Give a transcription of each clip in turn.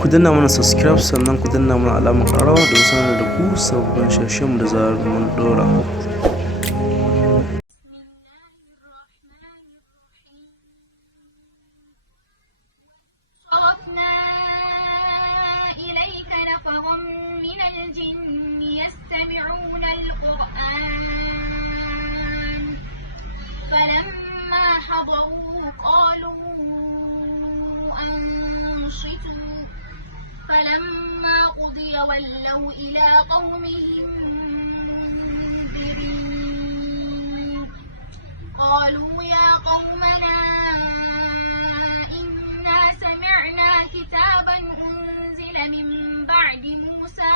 ku danna mana subscribe sannan ku danna mana alamar ƙarawa don sanar da ku sabbin shirye-shiryenmu da zarar mun ɗora. فلما حضروا قالوا أنصتوا فلما قضي ولوا إلى قومهم منذرين قالوا يا قومنا إنا سمعنا كتابا أنزل من بعد موسى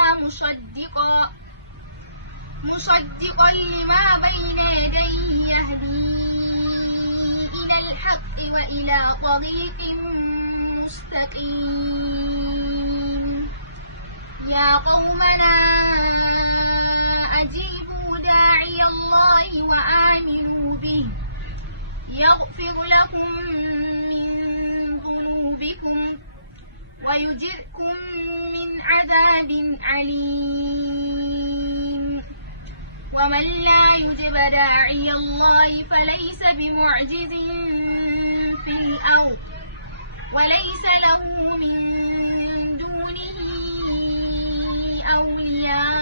مصدقا لما بين يديه يهدي إلى الحق وإلى طريق مستقيم يا قومنا أجيبوا داعي الله وآمنوا به يغفر لكم من ذنوبكم ويجركم من عذاب أليم ومن لا يجب داعي الله فليس بمعجز في الأرض وليس له من دونه أولياء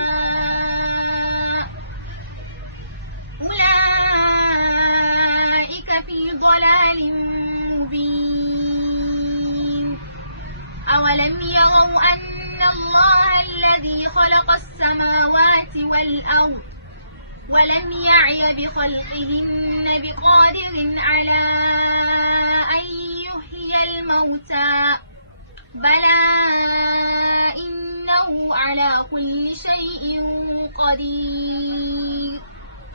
أولئك في ضلال مبين أولم يروا أن الله الذي خلق السماوات والأرض ولم يعي بخلقهن بقادر على أن يحيي الموتى بلى إنه على كل شيء قدير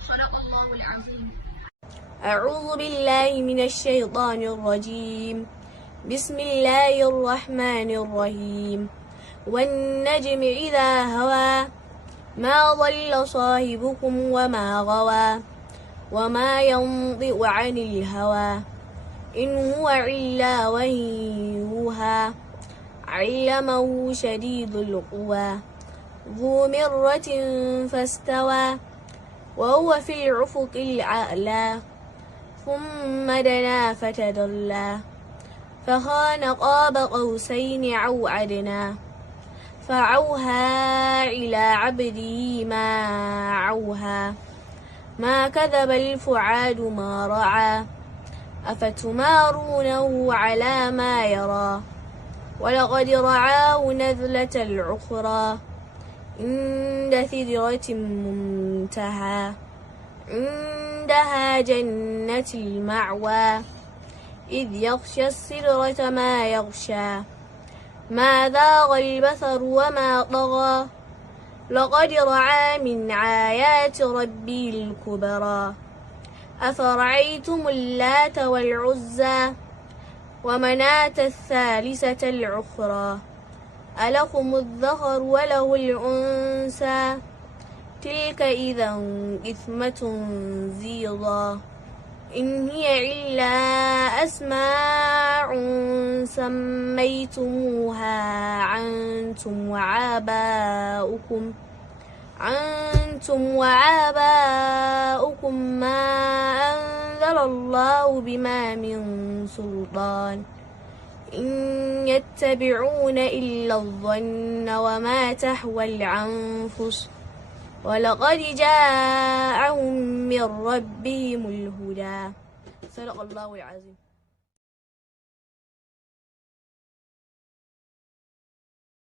صدق الله العظيم. أعوذ بالله من الشيطان الرجيم. بسم الله الرحمن الرحيم. والنجم إذا هوى ما ضل صاحبكم وما غوى وما ينطق عن الهوى إن هو إلا وحي يوحى علمه شديد القوى ذو مرة فاستوى وهو في الأفق الأعلى ثم دنا فتدلى فكان قاب قوسين أو أدنى فأوحى إلى عبده ما أوحى ما كذب الفؤاد ما رأى أفتمارونه على ما يرى ولقد رآه نزلة الأخرى عند سدرة منتهى عندها جنة المأوى إذ يغشى السدرة ما يغشى ما ذاق البصر وما طغى لقد رأى من آيات ربي الكبرى أفرأيتم اللات والعزى ومناة الثالثة الأخرى ألكم الذكر وله الأنثى تلك إذا قسمة ضيزى إن هي إلا أسماء سميتموها أنتم وآباؤكم ما أنزل الله بما من سلطان إن يتبعون إلا الظن وما تهوى الأنفس ولقد جاءهم من ربهم الهدى. صدق الله العظيم.